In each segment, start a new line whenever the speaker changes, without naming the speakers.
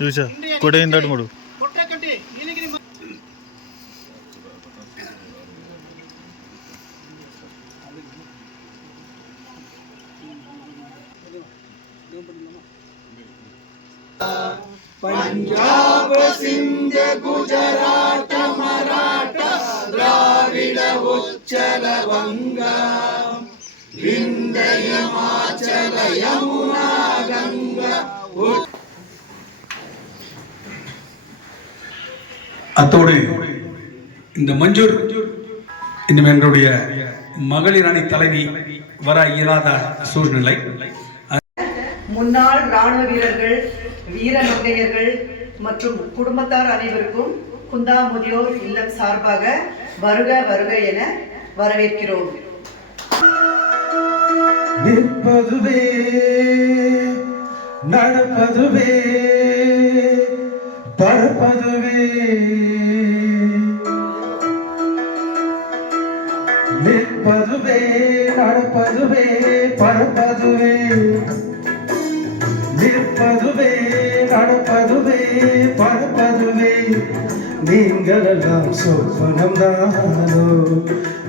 చూసా కొడైందాడు మూడు
పంజాబ్ సింధ్ గుజరాత మరాఠ ద్రావిడ ఉచ్చల వంగ వింధ్య యమునా
அத்தோடு இந்த மஞ்சூர் இன்னும் எங்களுடைய மகளிர் அணி தலைவி வர இயலாத சூழ்நிலை
முன்னாள் ராணுவ வீரர்கள் வீர நங்கையர்கள் மற்றும் குடும்பத்தார் அனைவருக்கும் குந்தா முதியோர் இல்லம் சார்பாக வருக வருக என வரவேற்கிறோம்
நிற்பதுவே நடப்பதுவே பறப்பதுவே இருப்பதுவே நிற்பதுவே நடப்பதுவே பறப்பதுவே நீங்களெல்லாம் சொப்பனம் தானோ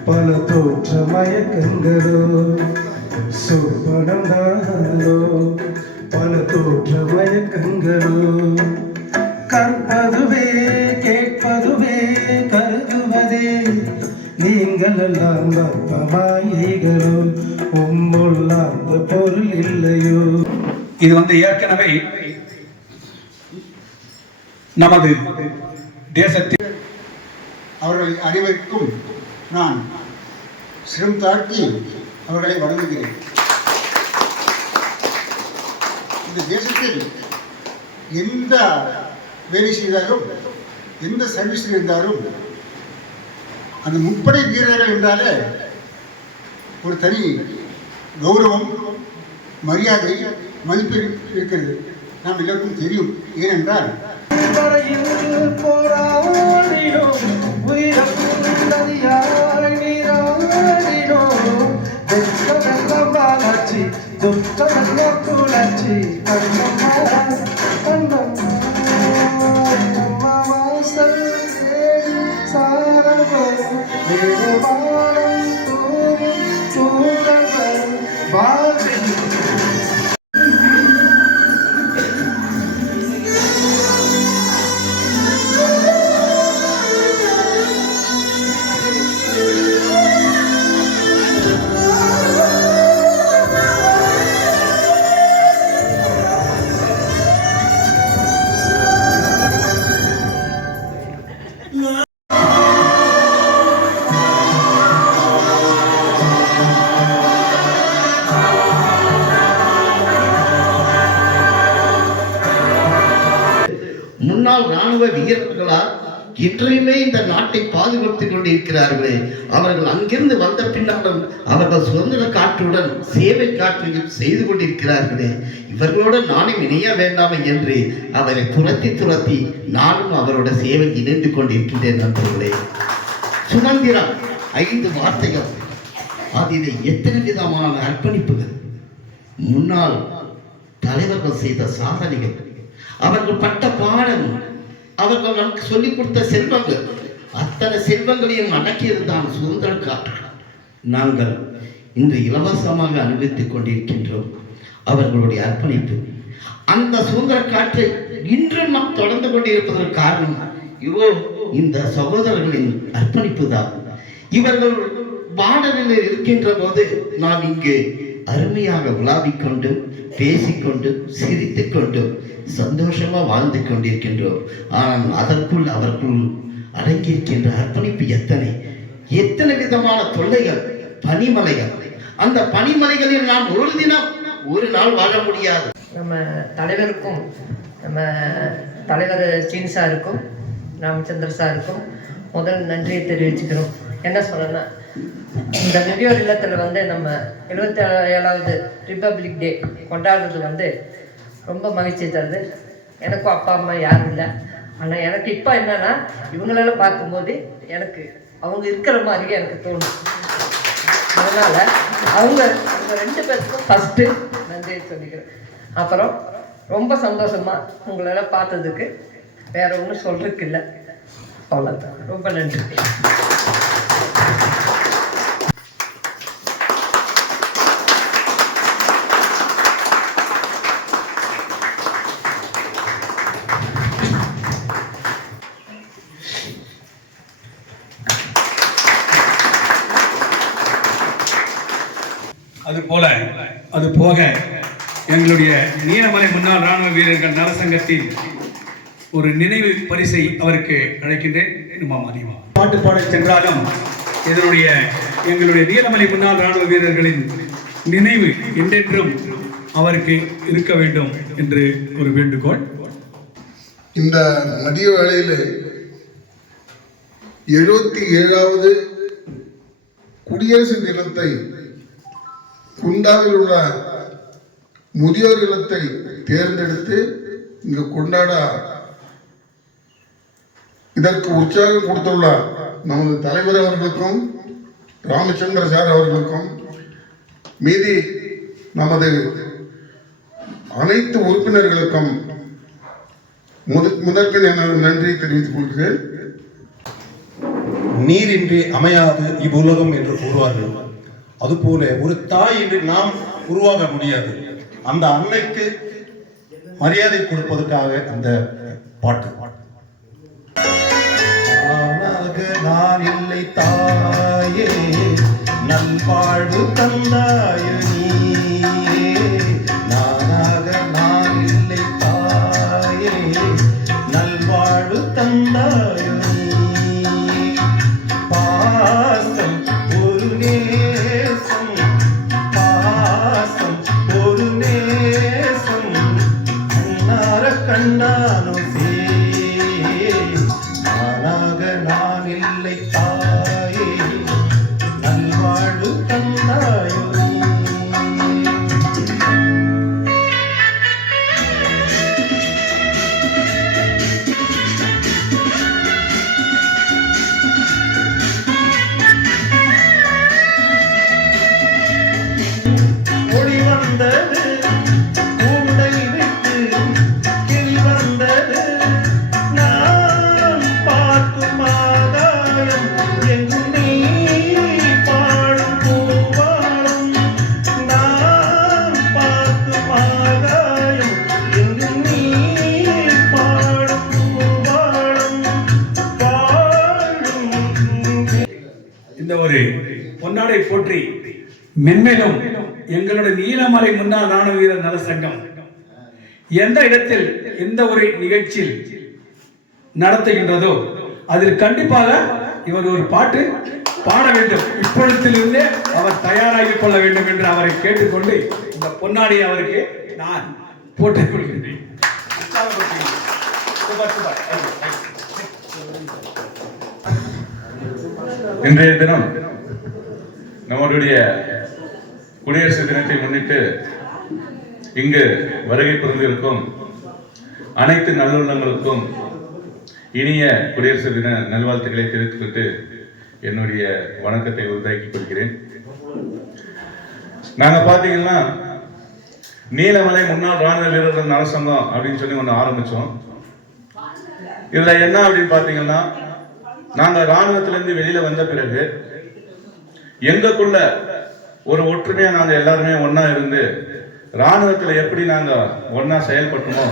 பல தோற்ற மயக்கங்களோ சொப்பனம் தானோ பல தோற்ற மயக்கங்களோ கற்பதுவே கேட்பதுவே கருதுவதே நீங்கள் எல்லாம் வர்த்தமா
இது வந்து ஏற்கனவே நமது தேசத்தில் அவர்கள் அனைவருக்கும் நான் சிரம் தாழ்த்தி அவர்களை வழங்குகிறேன் இந்த தேசத்தில் எந்த வேலை செய்தாலும் எந்த சர்வீஸில் இருந்தாலும் அந்த முப்படை வீரர்கள் என்றாலே ஒரு தனி கௌரவம் மரியாதை மதிப்பு நாம் எல்லோருக்கும் தெரியும் ஏனென்றால் சாரவ வேதமான அவர்கள் சுதந்திர காற்றுடன் சேவை காற்றையும் செய்து கொண்டிருக்கிறார்களே இவர்களோடு நானும் இணைய வேண்டாம் என்று அவரை துரத்தி துரத்தி நானும் அவரோட சேவை இணைந்து கொண்டிருக்கின்றேன் நண்பர்களே சுதந்திரம் ஐந்து வார்த்தைகள் அதில் எத்தனை விதமான அர்ப்பணிப்புகள் முன்னால் தலைவர்கள் செய்த சாதனைகள் அவர்கள் பட்ட பாடம் அவர்கள் நமக்கு சொல்லிக் கொடுத்த செல்வங்கள் அத்தனை செல்வங்களையும் அடக்கியிருந்தான் சுதந்திர காற்று நாங்கள் இன்று இலவசமாக அனுபவித்துக் கொண்டிருக்கின்றோம் அவர்களுடைய அர்ப்பணிப்பு அந்த சுதந்திர காற்றை இன்று நாம் தொடர்ந்து கொண்டிருப்பதற்கு காரணம் இவோ இந்த சகோதரர்களின் அர்ப்பணிப்பு தான் இவர்கள் பாடலில் இருக்கின்ற போது நாம் இங்கு அருமையாக உலாவிக் கொண்டும் பேசிக்கொண்டும் சிரித்து கொண்டும் சந்தோஷமா வாழ்ந்து கொண்டிருக்கின்றோம் ஆனால் அதற்குள் அவர்கள் அடங்கியிருக்கின்ற அர்ப்பணிப்பு எத்தனை எத்தனை விதமான தொல்லைகள் பனிமலைகள் அந்த பனிமலைகளில் நாம் ஒரு தினம் ஒரு நாள் வாழ முடியாது
நம்ம தலைவருக்கும் நம்ம தலைவர் சீன் சாருக்கும் ராமச்சந்திர சாருக்கும் முதல் நன்றியை தெரிவிச்சுக்கிறோம் என்ன சொல்லணும்னா இந்த முதியோர் இல்லத்தில் வந்து நம்ம எழுபத்தி ஏழாவது ரிப்பப்ளிக் டே கொண்டாடுறது வந்து ரொம்ப மகிழ்ச்சி தருது எனக்கும் அப்பா அம்மா யாரும் இல்லை ஆனால் எனக்கு இப்போ என்னென்னா இவங்களெல்லாம் பார்க்கும்போது எனக்கு அவங்க இருக்கிற மாதிரியே எனக்கு தோணும் அதனால் அவங்க அவங்க ரெண்டு பேருக்கும் ஃபஸ்ட்டு நன்றியை சொல்லிக்கிறேன் அப்புறம் ரொம்ப சந்தோஷமா உங்களெல்லாம் பார்த்ததுக்கு வேற ஒன்றும் சொல்றதுக்கு இல்லை அவ்வளோதான் ரொம்ப நன்றி
எங்களுடைய நீலமலை முன்னாள் ராணுவ வீரர்கள் நலசங்கத்தின் ஒரு நினைவு பரிசை அவருக்கு அழைக்கின்றேன் நம்ம பாட்டு பாடல் சென்றாலும் இதனுடைய எங்களுடைய நீலமலை முன்னாள் ராணுவ வீரர்களின் நினைவு என்றென்றும் அவருக்கு இருக்க வேண்டும் என்று ஒரு வேண்டுகோள்
இந்த மதிய வேளையில் எழுபத்தி ஏழாவது குடியரசு தினத்தை குண்டாவில் உள்ள முதியோர் இல்லத்தை தேர்ந்தெடுத்து இங்கு கொண்டாட இதற்கு உற்சாகம் கொடுத்துள்ள நமது தலைவர் அவர்களுக்கும் ராமச்சந்திர சார் அவர்களுக்கும் மீதி நமது அனைத்து உறுப்பினர்களுக்கும் முதற்கு நன்றி தெரிவித்துக் கொள்கிறேன்
நீரின்றி அமையாது இவ்வுலகம் என்று கூறுவார்கள் அதுபோல ஒரு தாய் என்று நாம் உருவாக முடியாது அந்த அன்னைக்கு மரியாதை கொடுப்பதற்காக அந்த பாட்டு
நான் இல்லை தாயே நல்வாழ்வு தந்தாயே
எந்த இடத்தில் எந்த ஒரு நிகழ்ச்சியில் நடத்துகின்றதோ அதில் கண்டிப்பாக இவர் ஒரு பாட்டு பாட வேண்டும் இப்பொழுதிலிருந்தே அவர் தயாராகி கொள்ள வேண்டும் என்று அவரை கேட்டுக்கொண்டு இந்த பொன்னாடி அவருக்கு நான் போட்டுக் கொள்கிறேன் இன்றைய தினம் நம்மளுடைய குடியரசு தினத்தை முன்னிட்டு இங்கு வருகை புரிந்திருக்கும் அனைத்து நல்லுள்ளங்களுக்கும் இனிய குடியரசு தின நல்வாழ்த்துக்களை தெரிவித்துக்கிட்டு என்னுடைய வணக்கத்தை உருவாக்கிக் கொள்கிறேன் நாங்கள் பார்த்தீங்கன்னா நீலமலை முன்னாள் ராணுவ வீரர்கள் நலசங்கம் அப்படின்னு சொல்லி ஒன்று ஆரம்பித்தோம் இதில் என்ன அப்படின்னு பார்த்தீங்கன்னா நாங்கள் இராணுவத்திலேருந்து வெளியில் வந்த பிறகு எங்களுக்குள்ள ஒரு ஒற்றுமையாக நாங்கள் எல்லாருமே ஒன்றா இருந்து ராணுவத்தில் எப்படி நாங்கள் ஒன்றா செயல்பட்டுமோ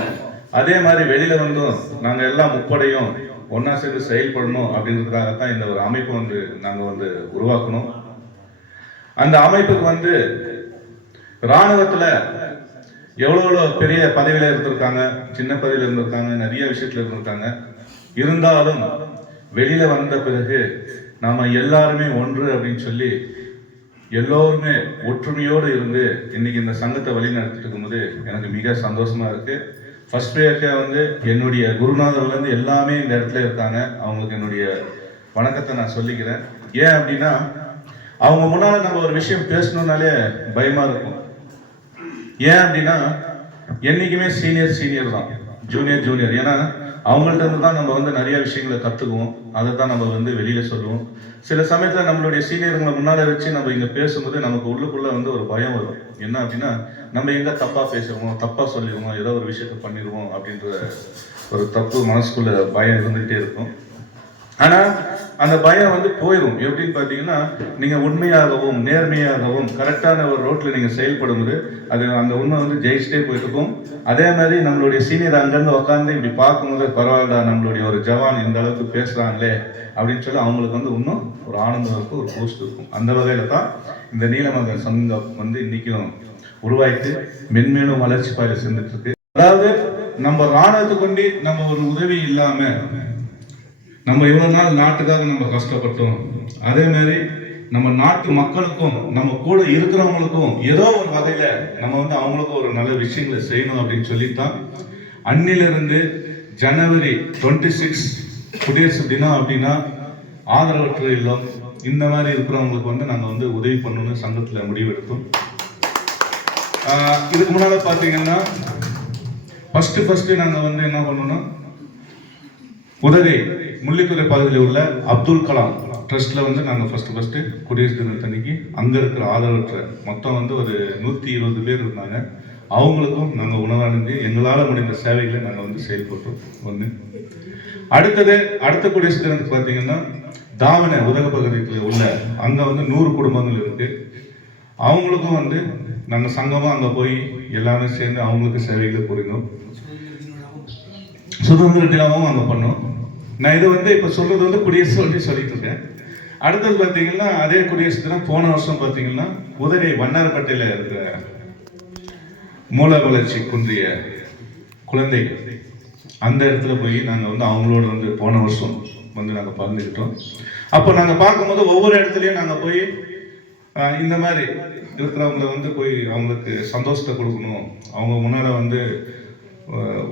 அதே மாதிரி வெளியில் வந்தும் நாங்கள் எல்லா முப்படையும் ஒன்றா சேர்ந்து செயல்படணும் அப்படின்றதுக்காக தான் இந்த ஒரு அமைப்பு வந்து நாங்கள் வந்து உருவாக்கணும் அந்த அமைப்புக்கு வந்து இராணுவத்தில் எவ்வளோ எவ்வளோ பெரிய பதவியில் இருந்திருக்காங்க சின்ன பதவியில் இருந்திருக்காங்க நிறைய விஷயத்தில் இருந்திருக்காங்க இருந்தாலும் வெளியில் வந்த பிறகு நாம் எல்லாருமே ஒன்று அப்படின்னு சொல்லி எல்லோருமே ஒற்றுமையோடு இருந்து இன்னைக்கு இந்த சங்கத்தை வழி நடத்திட்டு இருக்கும்போது எனக்கு மிக சந்தோஷமா இருக்கு ஃபர்ஸ்ட் பிரேயர்க்கே வந்து என்னுடைய குருநாதர்லேருந்து எல்லாமே இந்த இடத்துல இருக்காங்க அவங்களுக்கு என்னுடைய வணக்கத்தை நான் சொல்லிக்கிறேன் ஏன் அப்படின்னா அவங்க முன்னால் நம்ம ஒரு விஷயம் பேசணும்னாலே பயமாக இருக்கும் ஏன் அப்படின்னா என்றைக்குமே சீனியர் சீனியர் தான் ஜூனியர் ஜூனியர் ஏன்னா அவங்கள்ட்ட இருந்து தான் நம்ம வந்து நிறைய விஷயங்களை கற்றுக்குவோம் அதை தான் நம்ம வந்து வெளியில் சொல்லுவோம் சில சமயத்தில் நம்மளுடைய சீனியர்களை முன்னால் வச்சு நம்ம இங்கே பேசும்போது நமக்கு உள்ளுக்குள்ளே வந்து ஒரு பயம் வரும் என்ன அப்படின்னா நம்ம எங்கே தப்பாக பேசுவோம் தப்பாக சொல்லிடுவோம் ஏதோ ஒரு விஷயத்த பண்ணிடுவோம் அப்படின்ற ஒரு தப்பு மனசுக்குள்ளே பயம் இருந்துகிட்டே இருக்கும் ஆனால் அந்த பயம் வந்து போயிடும் எப்படின்னு பார்த்தீங்கன்னா நீங்கள் உண்மையாகவும் நேர்மையாகவும் கரெக்டான ஒரு ரோட்டில் நீங்கள் செயல்படும் போது அது அந்த உண்மை வந்து ஜெயிச்சிட்டே போயிருக்கும் அதே மாதிரி நம்மளுடைய சீனியர் அங்கேருந்து உட்காந்து இப்படி பார்க்கும்போது பரவாயில்லடா நம்மளுடைய ஒரு ஜவான் இந்த அளவுக்கு பேசுகிறாங்களே அப்படின்னு சொல்லி அவங்களுக்கு வந்து இன்னும் ஒரு ஆனந்தம் இருக்கும் ஒரு போஸ்ட் இருக்கும் அந்த வகையில் தான் இந்த நீலமங்க சங்கம் வந்து இன்றைக்கும் உருவாய்த்து மென்மேலும் வளர்ச்சி பாதையில் சென்றுட்டு இருக்கு அதாவது நம்ம ராணுவத்துக்கு கொண்டு நம்ம ஒரு உதவி இல்லாமல் நம்ம இவ்வளோ நாள் நாட்டுக்காக நம்ம கஷ்டப்பட்டோம் அதே மாதிரி நம்ம நாட்டு மக்களுக்கும் நம்ம கூட இருக்கிறவங்களுக்கும் ஏதோ ஒரு வகையில நம்ம வந்து அவங்களுக்கும் ஒரு நல்ல விஷயங்களை செய்யணும் அப்படின்னு சொல்லித்தான் அன்னிலிருந்து ஜனவரி டுவெண்ட்டி சிக்ஸ் குடியரசு தினம் அப்படின்னா ஆதரவற்ற இல்லம் இந்த மாதிரி இருக்கிறவங்களுக்கு வந்து நாங்கள் வந்து உதவி பண்ணணும்னு சங்கத்தில் முடிவெடுத்தோம் இதுக்கு முன்னால் பார்த்தீங்கன்னா ஃபஸ்ட்டு ஃபஸ்ட்டு நாங்கள் வந்து என்ன பண்ணணும் உதவி முள்ளிக்குறை பகுதியில் உள்ள அப்துல் கலாம் ட்ரஸ்ட்டில் வந்து நாங்கள் ஃபஸ்ட்டு ஃபஸ்ட்டு குடியரசு தினத்தன்னைக்கு அங்கே இருக்கிற ஆதரவற்ற மொத்தம் வந்து ஒரு நூற்றி இருபது பேர் இருந்தாங்க அவங்களுக்கும் நாங்கள் உணவடைந்து எங்களால் முடிந்த சேவைகளை நாங்கள் வந்து செயல்பட்டோம் ஒன்று அடுத்தது அடுத்த குடியரசு தினத்துக்கு பார்த்தீங்கன்னா தாவண உதக பகுதியில் உள்ள அங்கே வந்து நூறு குடும்பங்கள் இருக்குது அவங்களுக்கும் வந்து நாங்கள் சங்கமும் அங்கே போய் எல்லாமே சேர்ந்து அவங்களுக்கு சேவைகளை புரிந்தோம் சுதந்திர தினமும் அங்கே பண்ணோம் நான் இது வந்து இப்போ சொல்கிறது வந்து குடியரசு சொல்லி சொல்லிட்டு இருக்கேன் அடுத்தது பார்த்தீங்கன்னா அதே குடியரசு தினம் போன வருஷம் பார்த்தீங்கன்னா உதகை வண்ணார்பட்டையில் இருக்கிற மூல வளர்ச்சி குன்றிய குழந்தைகள் அந்த இடத்துல போய் நாங்கள் வந்து அவங்களோட வந்து போன வருஷம் வந்து நாங்கள் பகிர்ந்துக்கிட்டோம் அப்போ நாங்கள் பார்க்கும்போது ஒவ்வொரு இடத்துலையும் நாங்கள் போய் இந்த மாதிரி இருக்கிறவங்கள வந்து போய் அவங்களுக்கு சந்தோஷத்தை கொடுக்கணும் அவங்க முன்னால் வந்து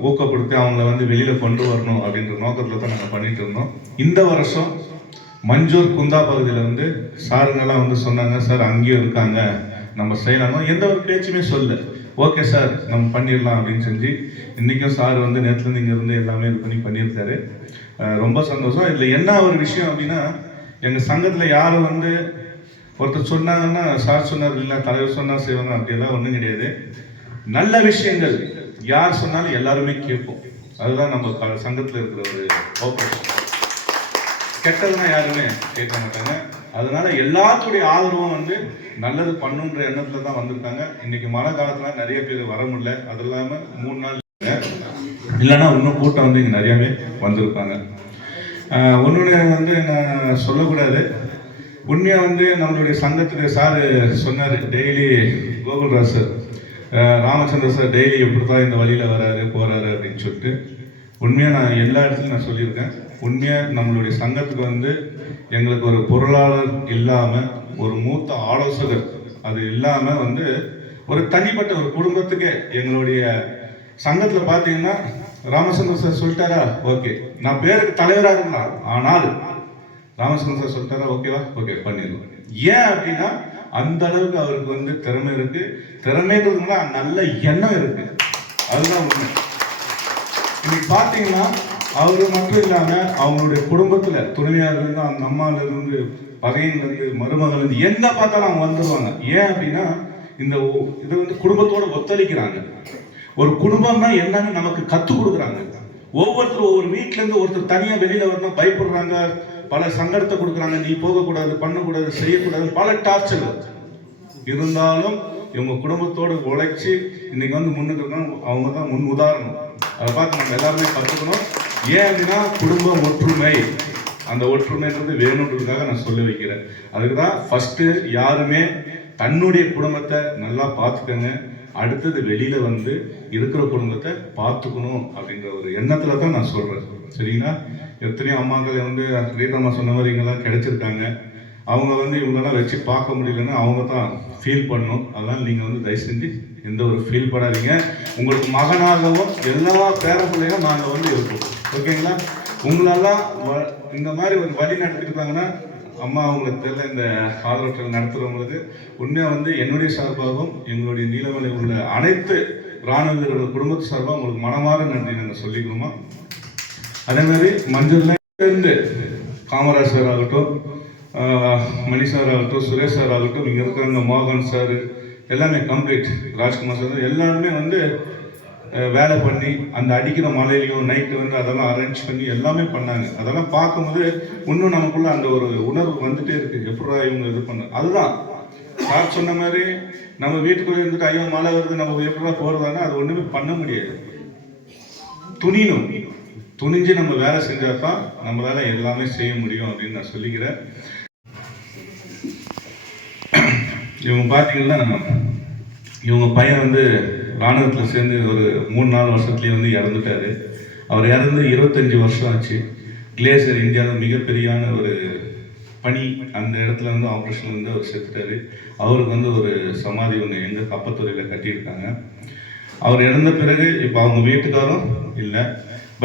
ஊக்கப்படுத்தி அவங்கள வந்து வெளியில் கொண்டு வரணும் அப்படின்ற நோக்கத்தில் தான் நாங்கள் பண்ணிட்டு இருந்தோம் இந்த வருஷம் மஞ்சூர் குந்தா பகுதியில் வந்து சாருங்கெல்லாம் வந்து சொன்னாங்க சார் அங்கேயும் இருக்காங்க நம்ம செய்யலாமோ எந்த ஒரு பேச்சுமே சொல்ல ஓகே சார் நம்ம பண்ணிடலாம் அப்படின்னு செஞ்சு இன்றைக்கும் சார் வந்து நேற்றுலேருந்து இங்கேருந்து எல்லாமே இது பண்ணி பண்ணியிருக்காரு ரொம்ப சந்தோஷம் இதில் என்ன ஒரு விஷயம் அப்படின்னா எங்கள் சங்கத்தில் யார் வந்து ஒருத்தர் சொன்னாங்கன்னா சார் சொன்னார் இல்லை தலைவர் சொன்னால் செய்வாங்க அப்படியெல்லாம் ஒன்றும் கிடையாது நல்ல விஷயங்கள் யார் சொன்னாலும் எல்லாருமே கேட்போம் அதுதான் நம்ம சங்கத்தில் இருக்கிற ஒரு கெட்டதுன்னா யாருமே கேட்க மாட்டாங்க அதனால எல்லாத்துடைய ஆதரவும் வந்து நல்லது பண்ணுன்ற எண்ணத்துல தான் வந்திருக்காங்க இன்னைக்கு மழை காலத்துல நிறைய பேர் வர முடியல அது இல்லாம மூணு நாள் இல்லைன்னா இன்னும் கூட்டம் வந்து இங்கே நிறையாவே வந்திருப்பாங்க ஒன்று வந்து நான் சொல்லக்கூடாது உண்மையாக வந்து நம்மளுடைய சங்கத்துடைய சார் சொன்னார் daily Gokulraj sir Ramachandra sir daily எப்படி தான் இந்த வழியில் வராரு போகிறாரு அப்படின்னு சொல்லிட்டு உண்மையாக நான் எல்லா இடத்துலையும் நான் சொல்லியிருக்கேன் உண்மையாக நம்மளுடைய சங்கத்துக்கு வந்து எங்களுக்கு ஒரு பொருளாளர் இல்லாமல் ஒரு மூத்த ஆலோசகர் அது இல்லாமல் வந்து ஒரு தனிப்பட்ட ஒரு குடும்பத்துக்கே எங்களுடைய சங்கத்தில் பார்த்தீங்கன்னா ராமச்சந்திர சார் சொல்லிட்டாரா ஓகே நான் பேருக்கு தலைவராக இருந்தார் ஆனால் ராமச்சந்திர சார் சொல்லிட்டாரா ஓகேவா ஓகே பண்ணிடுவோம் ஏன் அப்படின்னா அந்த அளவுக்கு அவருக்கு வந்து திறமை இருக்கு திறமைன்றதுங்களா நல்ல எண்ணம் இருக்கு அதுதான் உண்மை இன்னைக்கு பார்த்தீங்கன்னா அவர் மட்டும் இல்லாமல் அவங்களுடைய குடும்பத்தில் துணைவியார்லேருந்து அவங்க அம்மாலேருந்து மருமகள் இருந்து என்ன பார்த்தாலும் அவங்க வந்துடுவாங்க ஏன் அப்படின்னா இந்த இது வந்து குடும்பத்தோட ஒத்துழைக்கிறாங்க ஒரு குடும்பம்னா என்னன்னு நமக்கு கற்றுக் கொடுக்குறாங்க ஒவ்வொருத்தரும் ஒவ்வொரு இருந்து ஒருத்தர் தனியாக வெளியில் வரணும் பயப்படுறாங்க பல சங்கடத்தை கொடுக்குறாங்க நீ போகக்கூடாது பண்ணக்கூடாது செய்யக்கூடாது பல டார்ச்சர் இருந்தாலும் இவங்க குடும்பத்தோடு உழைச்சி இன்னைக்கு வந்து முன்னுக்கு அவங்க தான் முன் உதாரணம் அதை பார்த்து நம்ம எல்லாருமே கற்றுக்கணும் ஏன் அப்படின்னா குடும்ப ஒற்றுமை அந்த ஒற்றுமைன்றது வேணுன்றதுக்காக நான் சொல்ல வைக்கிறேன் அதுக்கு தான் ஃபஸ்ட்டு யாருமே தன்னுடைய குடும்பத்தை நல்லா பார்த்துக்கங்க அடுத்தது வெளியில் வந்து இருக்கிற குடும்பத்தை பார்த்துக்கணும் அப்படின்ற ஒரு எண்ணத்தில் தான் நான் சொல்கிறேன் சரிங்களா எத்தனையோ அம்மாக்கள் வந்து அம்மா சொன்ன மாதிரி இங்கெல்லாம் கிடச்சிருக்காங்க அவங்க வந்து இவங்களாம் வச்சு பார்க்க முடியலன்னு அவங்க தான் ஃபீல் பண்ணும் அதனால் நீங்கள் வந்து தயவு செஞ்சு எந்த ஒரு ஃபீல் பண்ணாதீங்க உங்களுக்கு மகனாகவும் எல்லா பேர பிள்ளைகளும் நாங்கள் வந்து இருக்கோம் ஓகேங்களா உங்களெல்லாம் இந்த மாதிரி ஒரு வழி நடத்திருக்காங்கன்னா அம்மா அவங்களுக்கு தெரியல இந்த ஆதரவற்றை நடத்துகிறவங்களுக்கு உண்மையாக வந்து என்னுடைய சார்பாகவும் எங்களுடைய நீலமலை உள்ள அனைத்து இராணுவ வீரர்கள் குடும்பத்து சார்பாக உங்களுக்கு மனமாற நன்றி நாங்கள் சொல்லிக்கணுமா அதே மாதிரி இருந்து காமராஜ் சார் ஆகட்டும் மணி சார் ஆகட்டும் சுரேஷ் சார் ஆகட்டும் இங்கே இருக்கிறவங்க மோகன் சார் எல்லாமே கம்ப்ளீட் ராஜ்குமார் சார் எல்லாருமே வந்து வேலை பண்ணி அந்த அடிக்கிற மலையிலையும் நைட்டு வந்து அதெல்லாம் அரேஞ்ச் பண்ணி எல்லாமே பண்ணாங்க அதெல்லாம் பார்க்கும்போது இன்னும் நமக்குள்ள அந்த ஒரு உணர்வு வந்துட்டே இருக்கு எப்படா இவங்க இது பண்ண அதுதான் சார் சொன்ன மாதிரி நம்ம வீட்டுக்குள்ளே இருந்துட்டு ஐயோ மழை வருது நம்ம எப்படா போகிறதானா அது ஒன்றுமே பண்ண முடியாது துணியணும் துணிஞ்சு நம்ம வேலை செஞ்சா தான் நம்மளால் எல்லாமே செய்ய முடியும் அப்படின்னு நான் சொல்லிக்கிறேன் இவங்க பார்த்தீங்கன்னா இவங்க பையன் வந்து ராணுவத்தில் சேர்ந்து ஒரு மூணு நாலு வருஷத்துலேயே வந்து இறந்துட்டாரு அவர் இறந்து இருபத்தஞ்சி வருஷம் ஆச்சு கிளேசர் இந்தியாவில் மிகப்பெரியான ஒரு பணி அந்த இடத்துல வந்து ஆப்ரேஷன் வந்து அவர் செத்துட்டாரு அவருக்கு வந்து ஒரு சமாதி ஒன்று எங்கள் கப்பத்துறையில் கட்டியிருக்காங்க அவர் இறந்த பிறகு இப்போ அவங்க வீட்டுக்காரும் இல்லை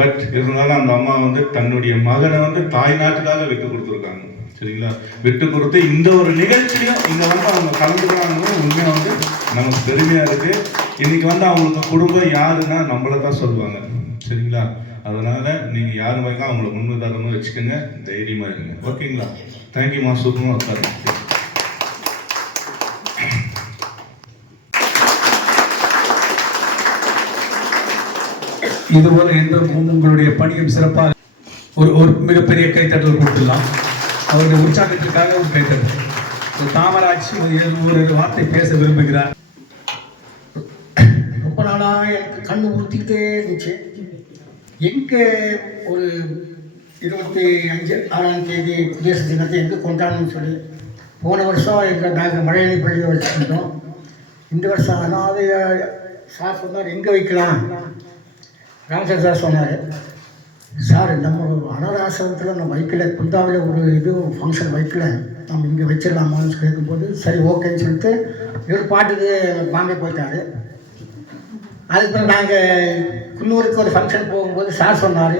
பட் இருந்தாலும் அந்த அம்மா வந்து தன்னுடைய மகனை வந்து தாய் நாட்டுக்காக விட்டு கொடுத்துருக்காங்க சரிங்களா விட்டு கொடுத்து இந்த ஒரு நிகழ்ச்சியும் இங்கே வந்து அவங்க கலந்துக்கிறாங்க உண்மையாக வந்து நமக்கு பெருமையாக இருக்குது இன்னைக்கு வந்து அவங்களுக்கு குடும்பம் யாருன்னா நம்மளை தான் சொல்லுவாங்க சரிங்களா அதனால் நீங்கள் யார் வாங்க அவங்கள முன்னுதாரணமாக வச்சுக்கோங்க தைரியமாக இருங்க ஓகேங்களா தேங்க்யூமா சூப்பரமாக இருக்காரு இதுபோல என்றும் உங்களுடைய பணியும் சிறப்பாக ஒரு ஒரு மிகப்பெரிய கைத்தட்டல் கொடுத்துடலாம் அவருடைய உற்சாகத்திற்காக ஒரு கைத்தட்டல் தாமராட்சி ஒரு வார்த்தை பேச விரும்புகிறார்
ரொம்ப நாளா எனக்கு கண்ணு ஊற்றிக்கிட்டே இருந்துச்சு எங்கே ஒரு இருபத்தி அஞ்சு ஆறாம் தேதி குடியரசு தினத்தை எங்க கொண்டாடணும்னு சொல்லி போன வருஷம் எங்கள் நாங்கள் மழையணி பள்ளியை வச்சுருந்தோம் இந்த வருஷம் அனாதைய சாஸ்திரம் எங்கே வைக்கலாம் ராஜன் சார் சொன்னார் சார் நம்ம அனராசிரமத்தில் நம்ம வைக்கல குந்தாவில் ஒரு இது ஃபங்க்ஷன் வைக்கல நம்ம இங்கே வச்சிடலாமான்னு கேட்கும்போது சரி ஓகேன்னு சொல்லிட்டு இவர் பாட்டுக்கு பாம்பே போயிட்டார் அதுக்கப்புறம் நாங்கள் குன்னூருக்கு ஒரு ஃபங்க்ஷன் போகும்போது சார் சொன்னார்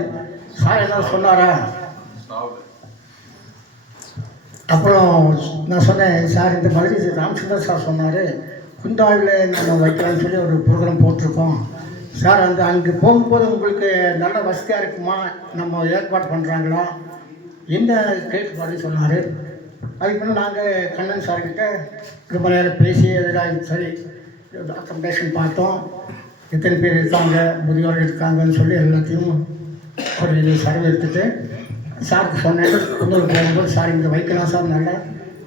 சார் என்ன சொன்னாரா அப்புறம் நான் சொன்னேன் சார் இந்த மாதிரி ராமச்சந்திரன் சார் சொன்னார் குந்தாவில் நம்ம வைக்கலாம்னு சொல்லி ஒரு ப்ரோக்ராம் போட்டிருக்கோம் சார் அந்த அங்கே போகும்போது உங்களுக்கு நல்ல வசதியாக இருக்குமா நம்ம ஏற்பாடு பண்ணுறாங்களா என்ன கேட்டுப்பாடு சொன்னார் அதுக்கு நாங்கள் கண்ணன் சார்கிட்ட ரொம்ப நேரம் பேசி எதாவது சரி அக்கமடேஷன் பார்த்தோம் எத்தனை பேர் இருக்காங்க முதியோர் இருக்காங்கன்னு சொல்லி எல்லாத்தையும் ஒரு சரவு எடுத்துகிட்டு சாருக்கு சொன்னேன் இன்னொரு போகும்போது சார் இங்கே வைக்கலாம் சார் நல்லா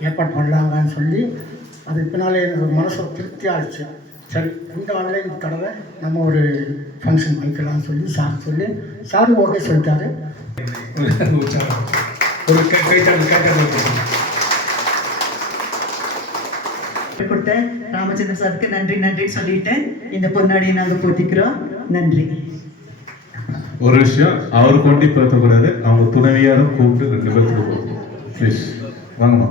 ஏற்பாடு பண்ணலாங்கன்னு சொல்லி அதுக்கு பின்னால் எனக்கு மனசு திருப்தி ஆகிடுச்சு சரி இந்த வகையில் தடவை நம்ம ஒரு ஃபங்க்ஷன் வைக்கலாம்னு சொல்லி சார் சொல்லி சார் ஓகே சொல்லிட்டாரு
கொடுத்தேன் ராமச்சந்திர சாருக்கு நன்றி நன்றி சொல்லிட்டு இந்த பொன்னாடியை நாங்கள் போட்டிக்கிறோம் நன்றி
ஒரு விஷயம் அவர் கொண்டு பேசக்கூடாது அவங்க துணைவியாரும் கூப்பிட்டு ரெண்டு பேர்த்துக்கு போகணும் ப்ளீஸ் வாங்கம்மா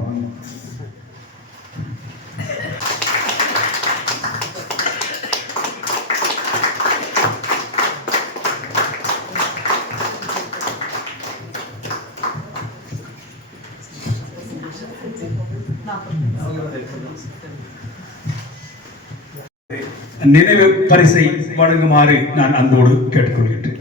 நினைவு பரிசை வழங்குமாறு நான் அன்போடு கேட்டுக்கொள்கின்றேன்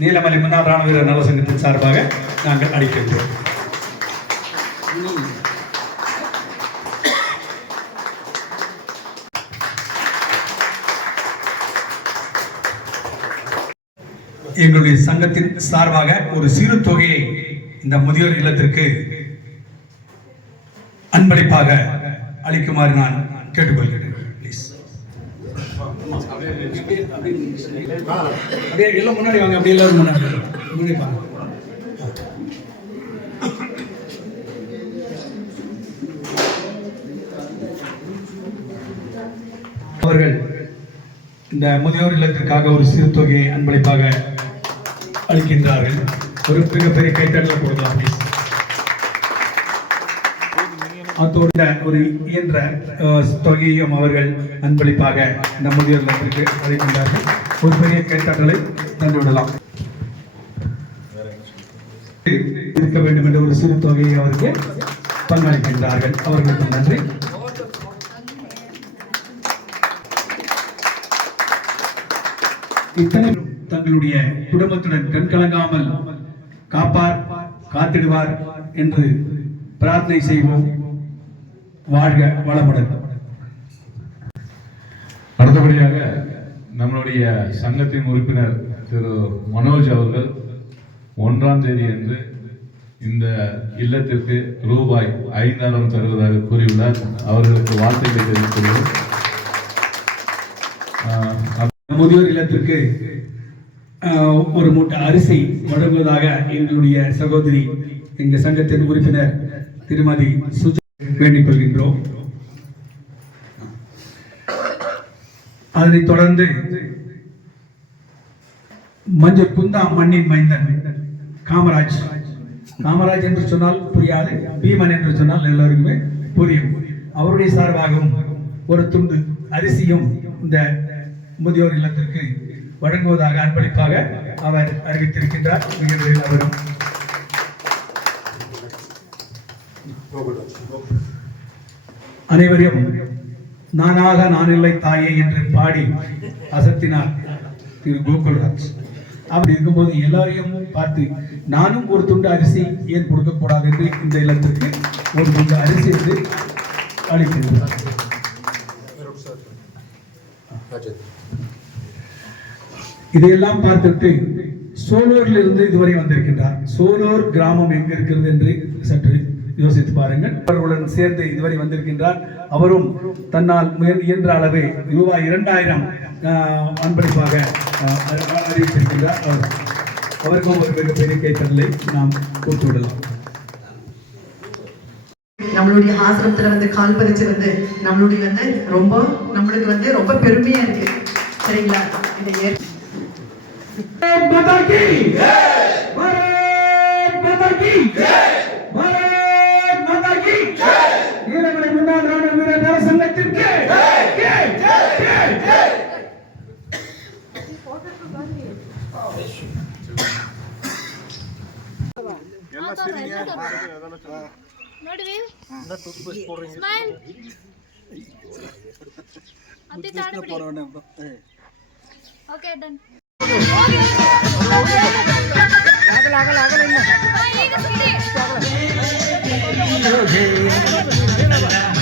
நீலமலை முன்னாள் ராணுவ வீரர் நல சார்பாக நாங்கள் அடிக்கின்றோம் எங்களுடைய சங்கத்தின் சார்பாக ஒரு சிறு தொகையை இந்த முதியோர் இல்லத்திற்கு அன்பளிப்பாக அளிக்குமாறு நான் கேட்டுக்கொள்கிறேன் ப்ளீஸ் முன்னாடி வாங்க அப்படியே அவர்கள் இந்த முதியோர் இல்லத்திற்காக ஒரு சிறு தொகையை அன்பளிப்பாக அளிக்கின்றார்கள் ஒரு மிகப்பெரிய கைத்தட்டலை கொடுக்கலாம் ப்ளீஸ் அத்தோட ஒரு இயன்ற தொகையையும் அவர்கள் அன்பளிப்பாக நம்முடைய இல்லத்திற்கு அளிக்கின்றார்கள் ஒரு பெரிய கைத்தட்டலை தந்துவிடலாம் இருக்க வேண்டும் என்ற ஒரு சிறு தொகையை அவருக்கு பங்களிக்கின்றார்கள் அவர்களுக்கு நன்றி இத்தனை தங்களுடைய குடும்பத்துடன் கண்கலங்காமல் காப்பார் காத்திடுவார் என்று பிரார்த்தனை செய்வோம் வாழ்க வளமுடன் அடுத்தபடியாக நம்மளுடைய சங்கத்தின் உறுப்பினர் திரு மனோஜ் அவர்கள் ஒன்றாம் தேதி என்று இந்த இல்லத்திற்கு ரூபாய் ஐந்தாயிரம் தருவதாக கூறியுள்ளார் அவர்களுக்கு வார்த்தைகளை தெரிவித்துள்ளோம் முதியோர் இல்லத்திற்கு ஒரு மூட்டை அரிசி வழங்குவதாக எங்களுடைய சகோதரி எங்கள் சங்கத்தின் உறுப்பினர் திருமதி வேண்டிக் கொள்கின்றோம் அதனைத் தொடர்ந்து மஞ்சள் குந்தா மண்ணின் மைந்தன் காமராஜ் காமராஜ் என்று சொன்னால் புரியாது பீமன் என்று சொன்னால் எல்லோருக்குமே புரியும் அவருடைய சார்பாகவும் ஒரு துண்டு அரிசியும் இந்த முதியோர் இல்லத்திற்கு வழங்குவதாக அன்பளிப்பாக அவர் அறிவித்திருக்கின்றார் அவரும் அனைவரையும் நானாக இல்லை தாயே என்று பாடி அசத்தினார் திரு கோகுல்ராஜ் அப்படி இருக்கும்போது எல்லாரையும் பார்த்து நானும் ஒரு துண்டு அரிசி ஏன் கொடுக்கக்கூடாது என்று இந்த இல்லத்திற்கு ஒரு துண்டு அரிசி என்று அளிக்கின்றார் இதையெல்லாம் பார்த்துட்டு சோலூரில் இருந்து இதுவரை வந்திருக்கின்றார் சோலூர் கிராமம் எங்க இருக்கிறது என்று சற்று யோசித்து பாருங்கள் அவர்களுடன் சேர்ந்து இதுவரை வந்திருக்கின்றார் அவரும் தன்னால் இயன்ற அளவு ரூபாய் இரண்டாயிரம் அன்பளிப்பாக அறிவித்திருக்கின்றார் அவர் அவருக்கும் ஒரு பெரிய கைத்தரலை நாம் கூட்டுவிடலாம்
நம்மளுடைய ஆசிரமத்துல வந்து கால் பதிச்சு வந்து நம்மளுடைய வந்து ரொம்ப நம்மளுக்கு வந்து ரொம்ப பெருமையா இருக்கு சரிங்களா
माता की भारत माता की भारत माता की ವೀರಗಡೆ ಮುನ್ನ ನಾಡು ವೀರ ನರಸಂಗಕ್ಕೆ ಎಲ್ಲ ಸೀರೆಗೆ ಅದೆಲ್ಲ ಚೆನ್ನಾಗಿ
ನೋಡ್ರಿ ಟೂತ್ ಪೇಸ್ಟ್ ಪೌಡರ್ ಸ್ಮೈಲ್ ಅತ್ತೆ ತಾಡ್ಬಿಡಿ ಓಕೆ ಡನ್ Ai, Yeah.